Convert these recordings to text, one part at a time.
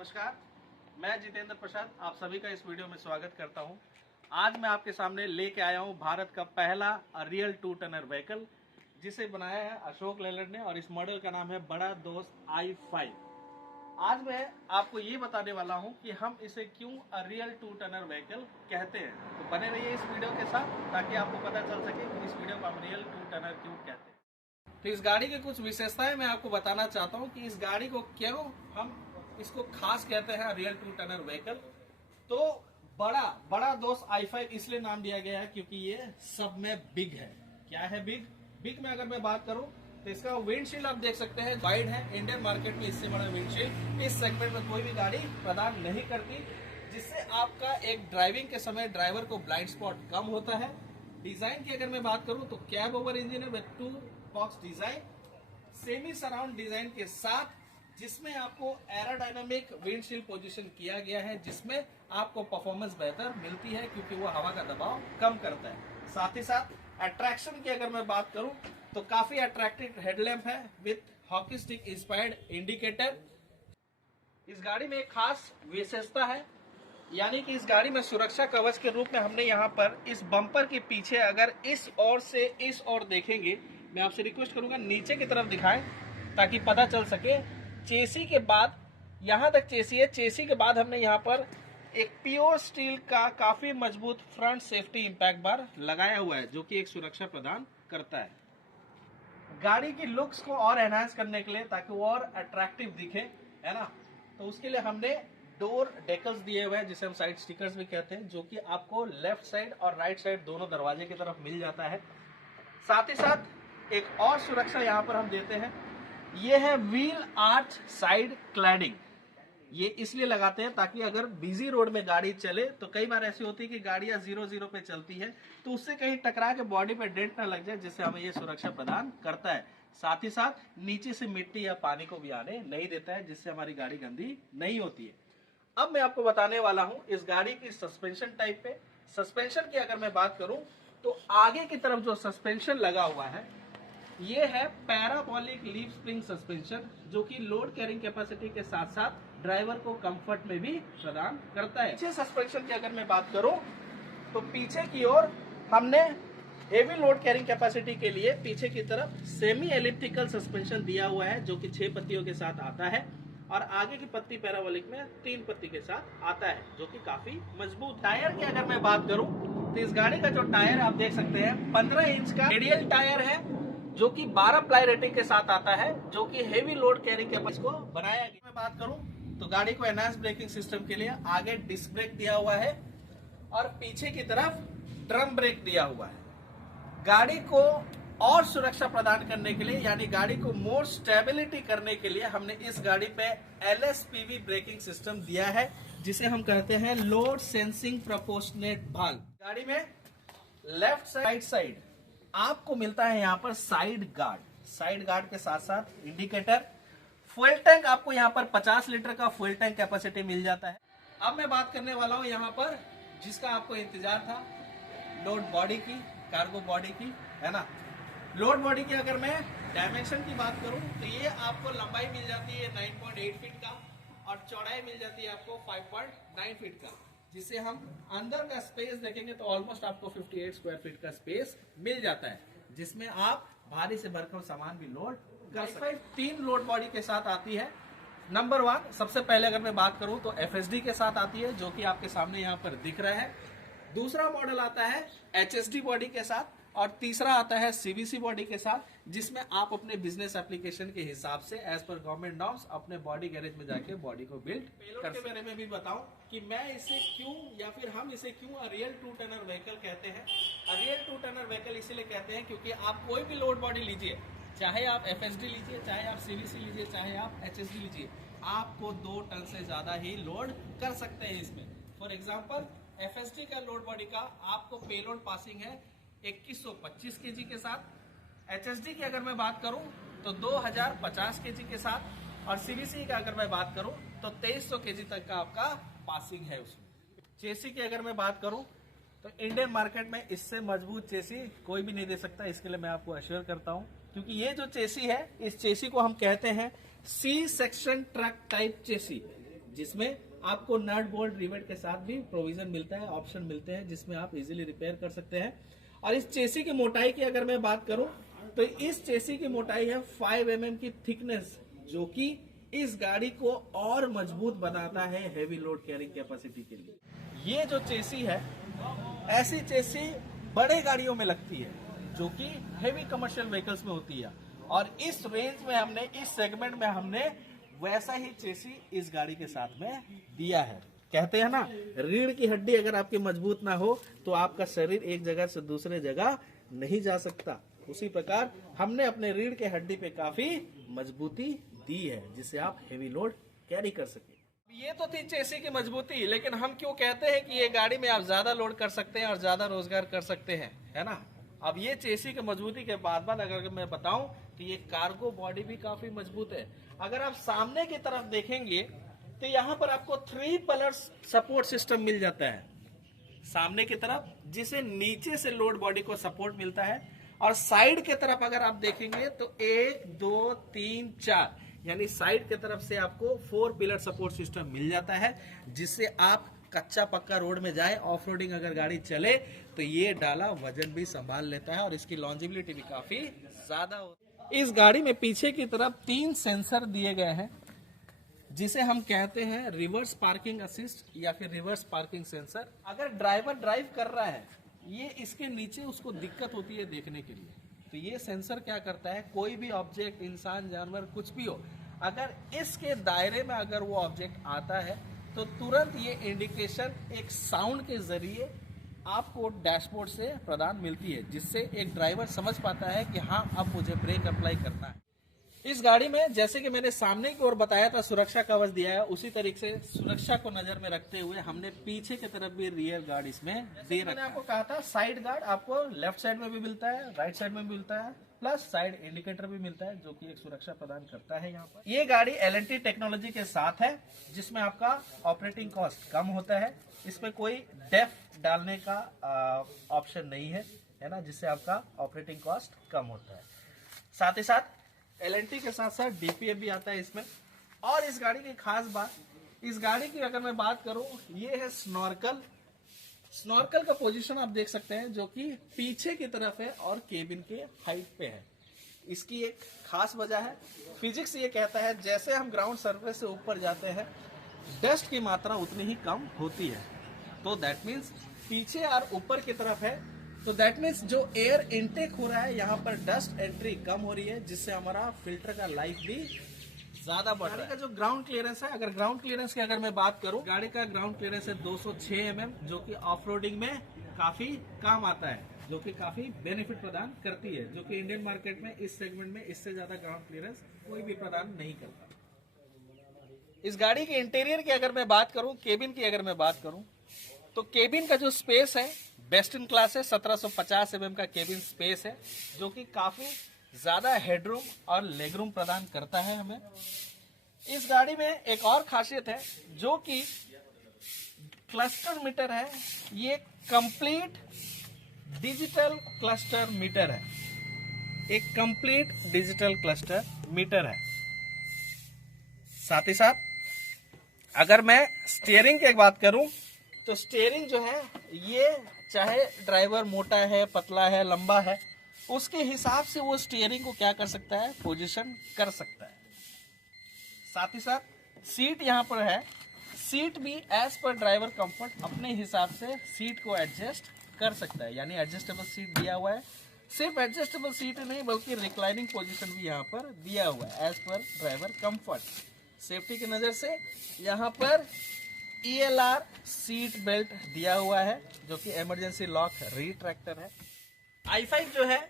नमस्कार, मैं जितेंद्र प्रसाद आप सभी का इस वीडियो में स्वागत करता हूं। आज मैं आपके सामने लेके आया हूं भारत का पहला रियल टू टनर व्हीकल, जिसे बनाया है अशोक लेलैंड ने और इस मॉडल का नाम है बड़ा दोस्त i5। आज मैं आपको ये बताने वाला हूं कि हम इसे क्यों रियल टू टनर व्हीकल कहते हैं। तो बने रहिए इस वीडियो के साथ ताकि आपको पता चल सके कि इस वीडियो को हम रियल टू टनर क्यों कहते हैं। तो इस गाड़ी की कुछ विशेषताएं मैं आपको बताना चाहता हूं कि इस गाड़ी को क्यों हम इसको खास कहते हैं रियल टू टनर व्हीकल। तो बड़ा दोस्त i5 इसलिए नाम दिया गया है क्योंकि ये सब में बिग है। क्या है बिग में अगर मैं बात करूं तो इसका विंडशील्ड आप देख सकते हैं वाइड है। इंडियन मार्केट में इससे बड़ा विंडशील्ड इस सेगमेंट में कोई भी गाड़ी प्रदान नहीं करती, जिससे आपका एक ड्राइविंग के समय ड्राइवर को ब्लाइंड स्पॉट कम होता है। डिजाइन की अगर मैं बात करूं तो कैब ओवर इंजन है with 2 box design, semi surround design के साथ, जिसमें आपको एरोडायनामिक विंडशील्ड पोजीशन किया गया है, जिसमें आपको परफॉर्मेंस बेहतर मिलती है क्योंकि वो हवा का दबाव कम करता है। साथ ही साथ अट्रैक्शन की अगर मैं बात करूं तो काफी अट्रैक्टिव हेडलैम्प है with hockey stick inspired indicator. इस गाड़ी में एक खास विशेषता है, यानी कि इस गाड़ी में सुरक्षा कवच के रूप में हमने यहाँ पर इस बम्पर के पीछे अगर इस ओर से इस ओर देखेंगे, मैं आपसे रिक्वेस्ट करूंगा नीचे की तरफ दिखाएं ताकि पता चल सके। चेसी के बाद यहाँ तक चेसी है, चेसी के बाद हमने यहाँ पर एक प्योर स्टील का काफी मजबूत फ्रंट सेफ्टी इंपैक्ट बार लगाया हुआ है, जो कि एक सुरक्षा प्रदान करता है गाड़ी की लुक्स को और एनहांस करने के लिए, ताकि वो और अट्रैक्टिव दिखे, है ना। तो उसके लिए हमने डोर डेकल्स दिए हुए हैं, जिसे हम साइड स्टिकर्स भी कहते हैं, जो कि आपको लेफ्ट साइड और राइट साइड दोनों दरवाजे की तरफ मिल जाता है। साथ ही साथ एक और सुरक्षा यहाँ पर हम देते हैं, ये है व्हील आर्च साइड क्लैडिंग। ये इसलिए लगाते हैं ताकि अगर बिजी रोड में गाड़ी चले तो कई बार ऐसी होती है कि गाड़ियां 0-0 पे चलती है, तो उससे कहीं टकरा के बॉडी पे डेंट ना लग जाए, जिससे हमें ये सुरक्षा प्रदान करता है। साथ ही साथ नीचे से मिट्टी या पानी को भी आने नहीं देता है, जिससे हमारी गाड़ी गंदी नहीं होती है। अब मैं आपको बताने वाला हूं इस गाड़ी की सस्पेंशन टाइप पे। सस्पेंशन की अगर मैं बात करूं तो आगे की तरफ जो सस्पेंशन लगा हुआ है ये है पैराबोलिक लीफ स्प्रिंग सस्पेंशन, जो कि लोड कैरिंग कैपेसिटी के साथ साथ ड्राइवर को कंफर्ट में भी प्रदान करता है। पीछे सस्पेंशन की अगर मैं बात करूं तो पीछे की ओर हमने हेवी लोड कैरिंग कैपेसिटी के लिए पीछे की तरफ सेमी एलिप्टिकल सस्पेंशन दिया हुआ है, जो कि 6 पत्तियों के साथ आता है, और आगे की पत्ती पैराबोलिक में 3 पत्ती के साथ आता है, जो कि काफी मजबूत। टायर की अगर मैं बात करूं तो इस गाड़ी का जो टायर आप देख सकते हैं 15 इंच का रेडियल टायर है, जो कि 12 प्लाई रेटिंग के साथ आता है, जो कि हेवी लोड कैरिंग कैपेसिटी को बनाया गया। मैं बात करूं तो गाड़ी को एनहांस ब्रेकिंग सिस्टम के लिए आगे डिस्क ब्रेक दिया हुआ है और पीछे की तरफ ड्रम ब्रेक दिया हुआ है। गाड़ी को और सुरक्षा प्रदान करने के लिए, यानी गाड़ी को मोर स्टेबिलिटी करने के लिए, हमने इस गाड़ी पे LSPV ब्रेकिंग सिस्टम दिया है, जिसे हम कहते हैं लोड सेंसिंग प्रोपोर्शनेट भाग। गाड़ी में लेफ्ट साइड आपको मिलता है यहाँ पर साइड गार्ड के साथ साथ इंडिकेटर। फ्यूल टैंक आपको यहाँ पर 50 लीटर का फ्यूल टैंक कैपेसिटी मिल जाता है। अब मैं बात करने वाला हूँ यहाँ पर जिसका आपको इंतजार था, लोड बॉडी की, कार्गो बॉडी की, है ना। लोड बॉडी की अगर मैं डायमेंशन की बात करूं तो ये आपको लंबाई मिल जाती है 9.8 फीट का और चौड़ाई मिल जाती है आपको 5.9 फीट का, जिसे हम अंदर का स्पेस देखेंगे तो ऑलमोस्ट आपको 58 स्क्वायर फीट का स्पेस मिल जाता है, जिसमें आप भारी से भरकम सामान भी लोड कर सकते हैं। 3 लोड बॉडी के साथ आती है। नंबर 1 सबसे पहले अगर मैं बात करूं तो FSD के साथ आती है, जो कि आपके सामने यहाँ पर दिख रहा है। दूसरा मॉडल आता है HSD बॉडी के साथ, और तीसरा आता है CVC बॉडी के साथ, जिसमें आप अपने बिजनेस एप्लीकेशन के हिसाब से एज पर गवर्नमेंट नॉर्म्स अपने बॉडी गैरेज में जाके बॉडी को बिल्ड कर। के बारे में भी बताऊं कि मैं इसे क्यों, या फिर हम इसे क्यों रियल टू टनर व्हीकल कहते हैं। रियल टू टनर व्हीकल इसलिए कहते हैं क्योंकि आप कोई भी लोड बॉडी लीजिए, चाहे आप FSD लीजिए, चाहे आप CVC लीजिए, चाहे आप HSD लीजिए, आपको 2 टन से ज्यादा ही लोड कर सकते हैं इसमें। फॉर एग्जाम्पल FSD का लोड बॉडी का आपको पेलोड पासिंग है 2125 kg के साथ। HSD की अगर मैं बात करूं तो 2050 kg के साथ, और CVC का अगर मैं बात करूं तो 2300 kg तक का आपका पासिंग है उसमें। चेसी की अगर मैं बात करूं तो इंडियन मार्केट में इससे मजबूत चेसी कोई भी नहीं दे सकता, इसके लिए मैं आपको अश्योर करता हूं, क्योंकि ये जो चेसी है, इस चेसी को हम कहते हैं C सेक्शन ट्रक टाइप चेसी। जिसमें आपको नट बोल्ट रिवेट के साथ भी प्रोविजन मिलता है, ऑप्शन मिलते हैं जिसमें आप इजीली रिपेयर कर सकते हैं। और इस चेसी की मोटाई की अगर मैं बात करूं तो इस चेसी की मोटाई है 5 mm की थिकनेस, जो कि इस गाड़ी को और मजबूत बनाता है हेवी लोड कैरिंग कैपेसिटी के लिए। ये जो चेसी है, ऐसी चेसी बड़े गाड़ियों में लगती है जो कि हेवी कमर्शियल व्हीकल्स में होती है, और इस रेंज में हमने, इस सेगमेंट में हमने वैसा ही चेसी इस गाड़ी के साथ में दिया है। कहते हैं ना, रीढ़ की हड्डी अगर आपकी मजबूत ना हो तो आपका शरीर एक जगह से दूसरे जगह नहीं जा सकता। उसी प्रकार हमने अपने रीढ़ के हड्डी पे काफी मजबूती दी है जिससे आप हेवी लोड कैरी कर सके। ये तो थी चेसी की मजबूती, लेकिन हम क्यों कहते हैं कि ये गाड़ी में आप ज्यादा लोड कर सकते हैं और ज्यादा रोजगार कर सकते हैं, है ना। अब ये चेसी की मजबूती के बाद अगर मैं बताऊं तो ये कार्गो बॉडी भी काफी मजबूत है। अगर आप सामने की तरफ देखेंगे तो यहाँ पर आपको 3 पिलर सपोर्ट सिस्टम मिल जाता है सामने की तरफ, जिसे नीचे से लोड बॉडी को सपोर्ट मिलता है। और साइड के तरफ अगर आप देखेंगे तो 1 2 3 4 यानी साइड के तरफ से आपको 4 पिलर सपोर्ट सिस्टम मिल जाता है, जिससे आप कच्चा पक्का रोड में जाए, ऑफ रोडिंग अगर गाड़ी चले तो ये डाला वजन भी संभाल लेता है और इसकी लॉन्जिबिलिटी भी काफी ज्यादा होती है। इस गाड़ी में पीछे की तरफ 3 सेंसर दिए गए हैं, जिसे हम कहते हैं रिवर्स पार्किंग असिस्ट या फिर रिवर्स पार्किंग सेंसर। अगर ड्राइवर ड्राइव कर रहा है, ये इसके नीचे उसको दिक्कत होती है देखने के लिए, तो ये सेंसर क्या करता है, कोई भी ऑब्जेक्ट, इंसान, जानवर, कुछ भी हो, अगर इसके दायरे में अगर वो ऑब्जेक्ट आता है तो तुरंत ये इंडिकेशन एक साउंड के जरिए आपको डैशबोर्ड से प्रदान मिलती है, जिससे एक ड्राइवर समझ पाता है कि हाँ, अब मुझे ब्रेक अप्लाई करना है। इस गाड़ी में जैसे कि मैंने सामने की ओर बताया था सुरक्षा कवच दिया है, उसी तरीके से सुरक्षा को नजर में रखते हुए हमने पीछे की तरफ भी रियर गार्ड इसमें दे रखा। मैंने आपको कहा था साइड गार्ड आपको लेफ्ट साइड में भी मिलता है, राइट साइड में भी मिलता है, प्लस साइड इंडिकेटर भी मिलता है, जो कि एक सुरक्षा प्रदान करता है। यहाँ पर ये गाड़ी LNT टेक्नोलॉजी के साथ है, जिसमें आपका ऑपरेटिंग कॉस्ट कम होता है। इसमें कोई डेफ डालने का ऑप्शन नहीं है, है ना, जिससे आपका ऑपरेटिंग कॉस्ट कम होता है। साथ ही साथ LNT के साथ साथ DPF भी आता है इसमें। और इस गाड़ी की खास बात, इस गाड़ी की अगर मैं बात करूं, ये है स्नॉर्कल। स्नॉर्कल का पोजीशन आप देख सकते हैं, जो कि पीछे की तरफ है और केबिन के हाइट पे है। इसकी एक खास वजह है, फिजिक्स ये कहता है जैसे हम ग्राउंड सरफेस से ऊपर जाते हैं, डस्ट की मात्रा उतनी ही कम होती है। तो दैट मीन्स पीछे और ऊपर की तरफ है, तो दैट मीन्स जो एयर इनटेक हो रहा है, यहाँ पर डस्ट एंट्री कम हो रही है, जिससे हमारा फिल्टर का लाइफ भी ज्यादा बढ़ रहा है। जो ग्राउंड क्लियरेंस है, अगर ग्राउंड क्लियरेंस की अगर मैं बात करूं, गाड़ी का ग्राउंड क्लियरेंस है 206 mm, जो कि ऑफ रोडिंग में काफी काम आता है, जो कि काफी बेनिफिट प्रदान करती है, जो कि इंडियन मार्केट में इस सेगमेंट में इससे ज्यादा ग्राउंड क्लियरेंस कोई भी प्रदान नहीं करता। इस गाड़ी के इंटीरियर की अगर मैं बात करूं, केबिन की अगर मैं बात करूं, तो केबिन का जो स्पेस है बेस्ट इन क्लास है। 1750 mm का केबिन स्पेस है, जो कि काफी ज्यादा हेडरूम और लेगरूम प्रदान करता है हमें। इस गाड़ी में एक और खासियत है, जो कि क्लस्टर मीटर है। ये कंप्लीट डिजिटल क्लस्टर मीटर है, एक कंप्लीट डिजिटल क्लस्टर मीटर है। साथ ही साथ अगर मैं स्टीयरिंग की बात करूं, तो स्टीयरिंग जो है, ये चाहे ड्राइवर मोटा है, पतला है, लंबा है, उसके हिसाब से वो स्टीयरिंग को क्या कर सकता है, पोजीशन कर सकता है। साथ ही साथ सीट यहाँ पर है, सीट भी एज पर ड्राइवर कंफर्ट अपने हिसाब से सीट को एडजस्ट कर सकता है, यानी एडजस्टेबल सीट दिया हुआ है। सिर्फ एडजस्टेबल सीट नहीं, बल्कि रिक्लाइनिंग पोजीशन भी यहाँ पर दिया हुआ है as per driver comfort. Safety की नजर से यहाँ पर ELR सीट बेल्ट दिया हुआ है, जो कि इमरजेंसी लॉक रिट्रैक्टर है। i5 जो है,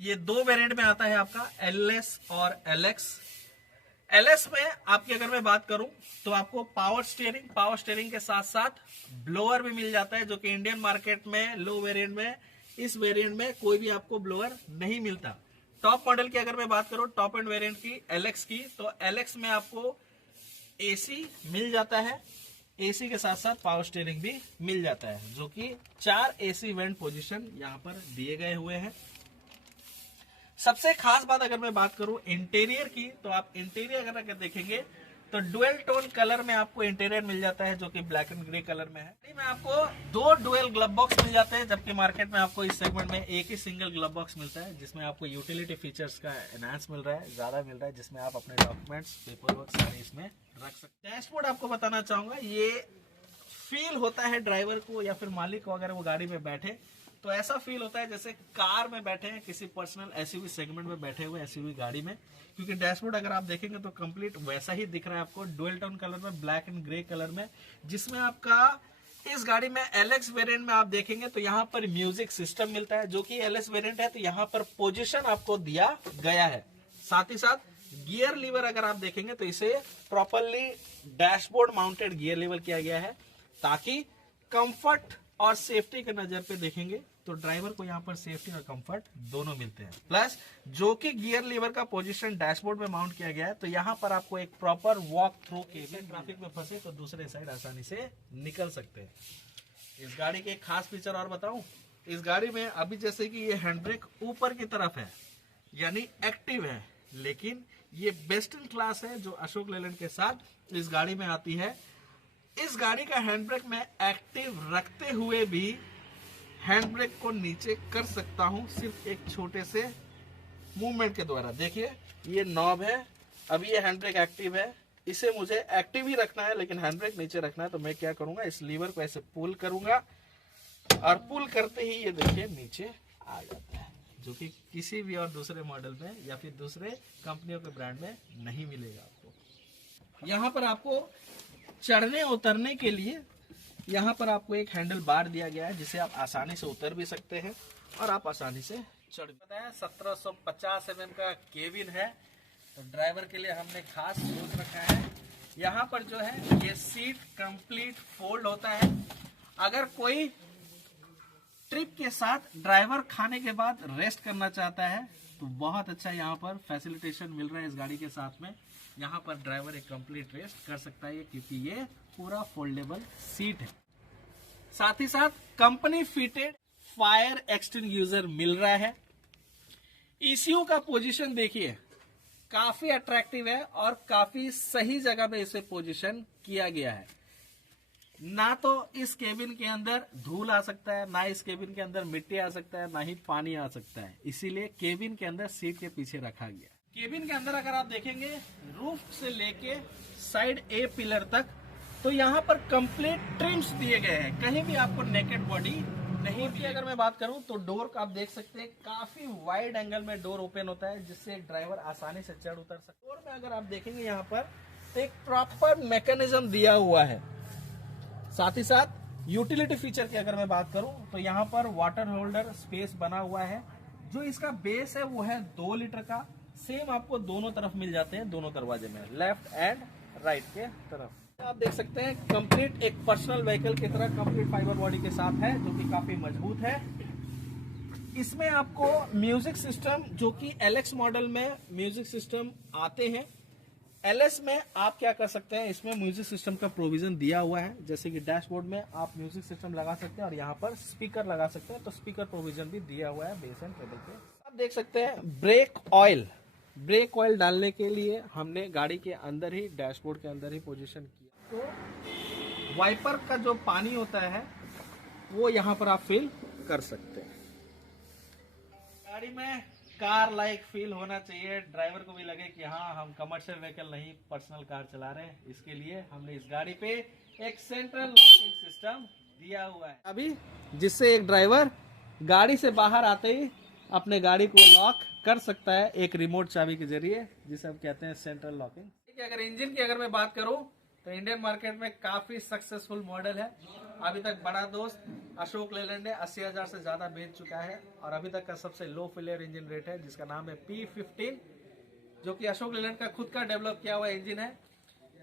ये 2 वेरिएंट में आता है आपका, LS और LX। LS में आपकी अगर मैं बात करूं, तो आपको पावर स्टीयरिंग के साथ साथ ब्लोअर भी मिल जाता है, जो कि इंडियन मार्केट में लो वेरिएंट में, इस वेरिएंट में कोई भी आपको ब्लोअर नहीं मिलता। टॉप मॉडल की अगर मैं बात करूं, टॉप एंड वेरिएंट की LX की, तो LX में आपको AC मिल जाता है, AC के साथ साथ पावर स्टीयरिंग भी मिल जाता है, जो कि 4 AC वेंट पोजीशन यहाँ पर दिए गए हुए हैं। सबसे खास बात अगर मैं बात करूं इंटीरियर की, तो आप इंटीरियर अगर देखेंगे तो डुअल टोन कलर में आपको इंटीरियर मिल जाता है जो कि ब्लैक एंड ग्रे कलर में है। में आपको 2 डुअल ग्लव बॉक्स मिल जाते हैं, जबकि मार्केट में आपको इस सेगमेंट में एक ही सिंगल ग्लव बॉक्स मिलता है, जिसमें आपको यूटिलिटी फीचर्स का एनहांस मिल रहा है, ज्यादा मिल रहा है, जिसमें आप अपने डॉक्यूमेंट्स पेपर वर्क सारे इसमें रख सकते हैं। डैशबोर्ड आपको बताना चाहूंगा, ये फील होता है ड्राइवर को या फिर मालिक को, अगर वो गाड़ी में बैठे तो ऐसा फील होता है जैसे कार में बैठे हैं, किसी पर्सनल एसयूवी सेगमेंट में बैठे हुए एसयूवी गाड़ी में। क्योंकि डैशबोर्ड अगर आप देखेंगे तो कंप्लीट वैसा ही दिख रहा है आपको, डुअल टोन कलर में, ब्लैक एंड ग्रे कलर में, जिसमें आपका इस गाड़ी में एलएक्स वेरिएंट में आप देखेंगे तो यहाँ पर म्यूजिक सिस्टम मिलता है, जो कि एलएक्स वेरिएंट है तो यहाँ पर पोजीशन आपको दिया गया है। साथ ही साथ गियर लीवर अगर आप देखेंगे तो इसे properly dashboard mounted gear lever किया गया है, ताकि कंफर्ट और सेफ्टी के नजर पे देखेंगे तो ड्राइवर को यहाँ पर सेफ्टी और कंफर्ट दोनों मिलते हैं। प्लस जो कि गियर लीवर का पोजीशन डैशबोर्ड में माउंट किया गया है, तो यहाँ पर आपको एक proper walk through cabin, traffic में फंसे तो दूसरे साइड आसानी से निकल सकते हैं। इस गाड़ी के एक खास फीचर और बताऊं, इस गाड़ी में अभी जैसे कि ये हैंड ब्रेक ऊपर की तरफ है यानी एक्टिव है, लेकिन ये बेस्ट इन क्लास है जो अशोक लेलैंड के साथ इस गाड़ी में आती है। इस गाड़ी का हैंड ब्रेक मैं एक्टिव रखते हुए भी हैंड ब्रेक को नीचे कर सकता हूं, सिर्फ एक छोटे से मूवमेंट के द्वारा। देखिए ये नॉब है, अभी ये हैंड ब्रेक एक्टिव है, इसे मुझे एक्टिव ही रखना है लेकिन हैंड ब्रेक नीचे रखना है, तो मैं क्या करूंगा, इस लीवर को ऐसे पुल करूंगा और पुल करते ही ये देखिए नीचे आ जाता है, जो कि किसी भी और दूसरे मॉडल में या फिर दूसरे कंपनियों के ब्रांड में नहीं मिलेगा आपको। यहाँ पर आपको चढ़ने उतरने के लिए यहाँ पर आपको एक हैंडल बार दिया गया है, जिसे आप आसानी से उतर भी सकते हैं और आप आसानी से चढ़ भी। पता है 1750 mm का केबिन है, तो ड्राइवर के लिए हमने खास सोच रखा है। यहाँ पर जो है ये सीट कंप्लीट फोल्ड होता है। अगर कोई ट्रिप के साथ ड्राइवर खाने के बाद रेस्ट करना चाहता है तो बहुत अच्छा यहाँ पर फैसिलिटेशन मिल रहा है इस गाड़ी के साथ में। यहाँ पर ड्राइवर एक कंप्लीट रेस्ट कर सकता है क्योंकि ये पूरा फोल्डेबल सीट है। साथ ही साथ कंपनी फिटेड फायर एक्सटिंग्यूशर मिल रहा है। ईसीयू का पोजीशन देखिए काफी अट्रैक्टिव है और काफी सही जगह पे इसे पोजीशन किया गया है। ना तो इस केबिन के अंदर धूल आ सकता है, ना इस केबिन के अंदर मिट्टी आ सकता है, ना ही पानी आ सकता है, इसीलिए केबिन के अंदर सीट के पीछे रखा गया। केबिन के अंदर अगर आप देखेंगे रूफ से लेके साइड ए पिलर तक, तो यहाँ पर कंप्लीट ट्रिम्स दिए गए हैं, कहीं भी आपको नेकेड बॉडी नहीं। की अगर मैं बात करूं तो डोर का आप देख सकते हैं काफी वाइड एंगल में डोर ओपन होता है, जिससे एक ड्राइवर आसानी से चढ़ उतर सकता है। डोर में अगर आप देखेंगे यहाँ पर तो एक प्रॉपर मैकेनिज्म दिया हुआ है। साथ ही साथ यूटिलिटी फीचर की अगर मैं बात करूं तो यहाँ पर वाटर होल्डर स्पेस बना हुआ है। जो इसका बेस है वो है 2 लीटर का, सेम आपको दोनों तरफ मिल जाते हैं, दोनों दरवाजे में, लेफ्ट एंड राइट के तरफ। आप देख सकते हैं कंप्लीट एक पर्सनल व्हीकल की तरह कंप्लीट फाइबर बॉडी के साथ है, जो कि काफी मजबूत है। इसमें आपको म्यूजिक सिस्टम, जो कि एलएक्स मॉडल में म्यूजिक सिस्टम आते हैं, एलएस में आप क्या कर सकते हैं, इसमें म्यूजिक सिस्टम का प्रोविजन दिया हुआ है। जैसे कि डैशबोर्ड में आप म्यूजिक सिस्टम लगा सकते हैं और यहाँ पर स्पीकर लगा सकते हैं, तो स्पीकर प्रोविजन भी दिया हुआ है बेस एंड ट्रेबल पे। आप देख सकते हैं ब्रेक ऑयल डालने के लिए हमने गाड़ी के अंदर ही, डैशबोर्ड के अंदर ही पोजीशन किया। तो वाइपर का जो पानी होता है वो यहाँ पर आप फिल कर सकते हैं। गाड़ी में कार लाइक फील होना चाहिए, ड्राइवर को भी लगे कि हाँ हम कमर्शियल व्हीकल नहीं पर्सनल कार चला रहे हैं। इसके लिए हमने इस गाड़ी पे एक सेंट्रल लॉकिंग सिस्टम दिया हुआ है, अभी जिससे एक ड्राइवर गाड़ी से बाहर आते ही अपने गाड़ी को लॉक कर सकता है एक रिमोट चाबी के जरिए, जिसे हम कहते हैं सेंट्रल लॉकिंग। अगर इंजन की अगर मैं बात करूं तो इंडियन मार्केट में काफी सक्सेसफुल मॉडल है। अभी तक बड़ा दोस्त अशोक लेलैंड ने 80,000 से ज्यादा बेच चुका है और अभी तक का सबसे लो फेलियर इंजन रेट है, जिसका नाम है P15, जो कि अशोक लेलैंड का खुद का डेवलप किया हुआ इंजन है।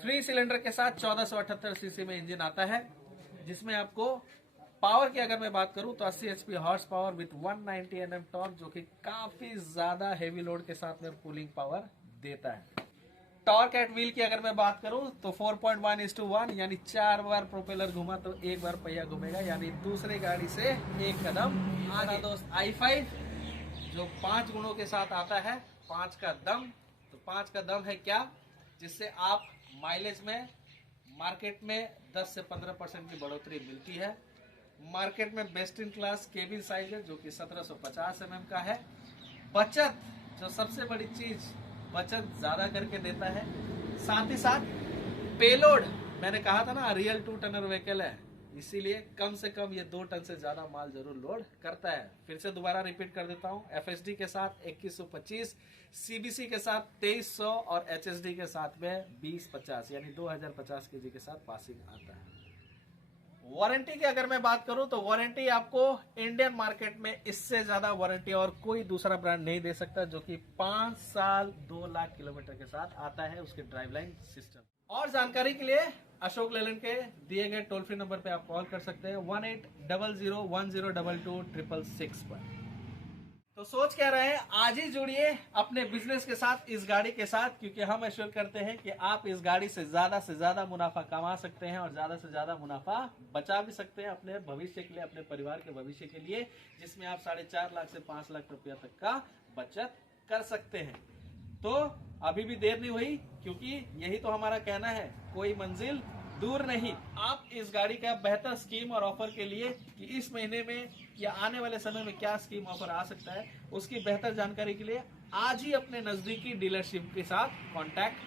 3 सिलेंडर के साथ 1478 सीसी में इंजन आता है, जिसमें आपको पावर की अगर मैं बात करूं तो 80 HP horse power with 190 Nm torque, जो कि काफी ज्यादा हेवी लोड के साथ में कूलिंग पावर देता है। टॉर्क एट व्हील की अगर मैं बात करूं तो 4.1:1, यानी 4 बार प्रोपेलर घुमा तो 1 बार पहिया घूमेगा, यानी दूसरे गाड़ी से 1 कदम आगे। दोस्त i5 जो 5 गुणों के साथ आता है, 5 का दम। तो 5 का दम है क्या, जिससे आप माइलेज में मार्केट में 10 से 15% की बढ़ोतरी मिलती है। मार्केट में best in class cabin size है जो कि 1750 mm का है। बचत, जो सबसे बड़ी चीज, बचत ज्यादा करके देता है। साथ ही साथ पेलोड, मैंने कहा था ना रियल 2 टनर व्हीकल है, इसीलिए कम से कम ये 2 टन से ज्यादा माल जरूर लोड करता है। फिर से दोबारा रिपीट कर देता हूँ, FSD के साथ 2125, CBC के साथ 2300 और HSD के साथ में 2050 यानी 2050 kg के साथ पासिंग आता है। वारंटी की अगर मैं बात करूं तो वारंटी आपको इंडियन मार्केट में इससे ज्यादा वारंटी और कोई दूसरा ब्रांड नहीं दे सकता, जो कि 5 साल 2 लाख किलोमीटर के साथ आता है उसके ड्राइवलाइन सिस्टम। और जानकारी के लिए अशोक लेलैंड के दिए गए टोल फ्री नंबर पे आप कॉल कर सकते हैं 1800102266 पर। तो सोच क्या रहे हैं, आज ही जुड़िए अपने बिजनेस के साथ, इस गाड़ी के साथ, क्योंकि हम एश्योर करते हैं कि आप इस गाड़ी से ज्यादा मुनाफा कमा सकते हैं और ज्यादा से ज्यादा मुनाफा बचा भी सकते हैं अपने भविष्य के लिए, अपने परिवार के भविष्य के लिए, जिसमें आप 4.5 लाख से 5 लाख रुपया तक का बचत कर सकते हैं। तो अभी भी देर नहीं हुई, क्योंकि यही तो हमारा कहना है, कोई मंजिल दूर नहीं। आप इस गाड़ी का बेहतर स्कीम और ऑफर के लिए कि इस महीने में या आने वाले समय में क्या स्कीम ऑफर आ सकता है, उसकी बेहतर जानकारी के लिए आज ही अपने नजदीकी डीलरशिप के साथ कांटेक्ट